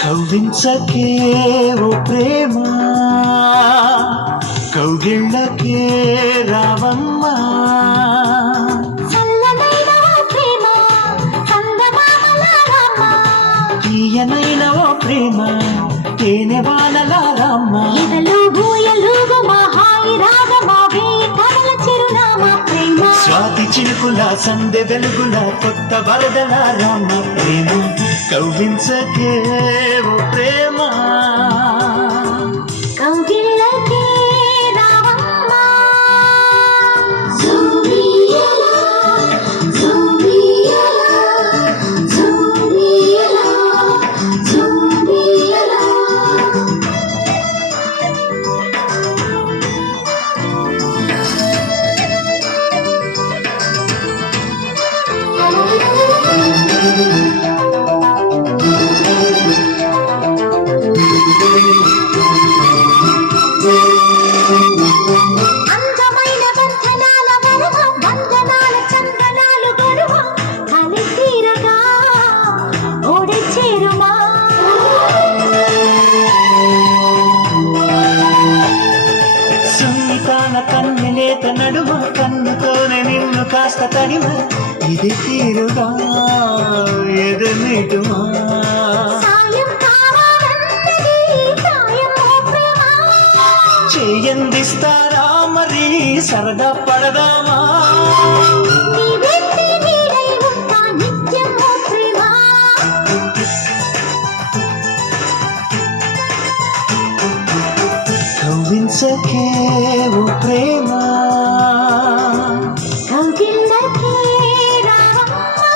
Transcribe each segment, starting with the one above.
కవ్వించకే ఓ ప్రేమ, కౌగిళ్ళకే రావమ్మా. తీయనైన ఓ ప్రేమ తేనె వానలారమ్మా. స్వాతి చిలుకుల సందె వెలుగుల కొత్త వరదలారమ్మ ప్రేమ. కవ్వించకే ఓ ప్రేమ, కౌగిళ్ళకే రావమ్మా. అందమైన బంధనాల వరవ, వందనాల చందనాలు గొడవ, కలి తీరగా ఓడి చేరుమా. సున్నితాన కన్నెలేత నడుమ, కన్నుతోనే నిన్ను కాస్త తడిమ, ఇది తీరుగా ఎదురునిటుమా. చేయందిస్తారా మరి సరదా పడదామా. కవ్వించకే ఓ ప్రేమ, కౌగిళ్ళకే రావమ్మా.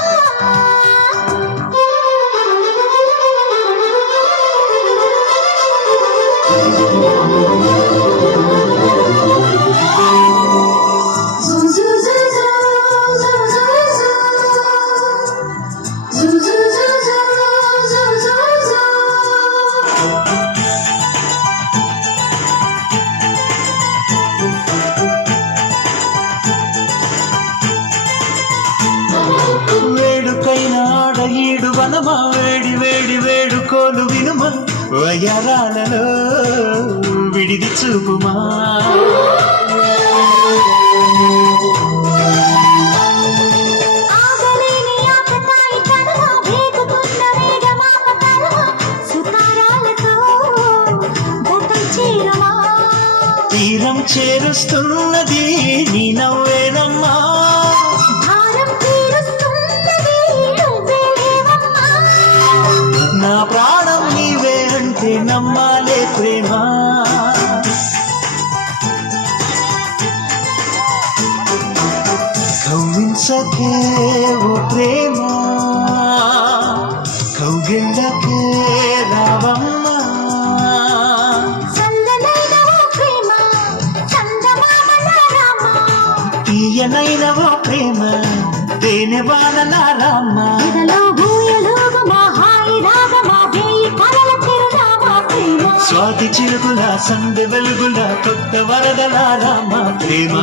వేడుకైన ఆడ ఈడు వనమా, వేడి వేడి వేడుకోలు వినుమా, వయరాలలో విడిది చూపుమా. తీరం చేరుస్తున్నది నీ నవ్వేనమ్మా. నా ప్రాణం నీవే అంటే నమ్మాలే ప్రేమ. కవ్వించకే ఓ ప్రేమ, కౌగిళ్ళకే రావమ్మా. తీయనైన ఓ ప్రేమ తేనె వానలారమ్మా. స్వాతి చిలుకుల సందె వెలుగుల కొత్త వరదలారమ్మ ప్రేమ.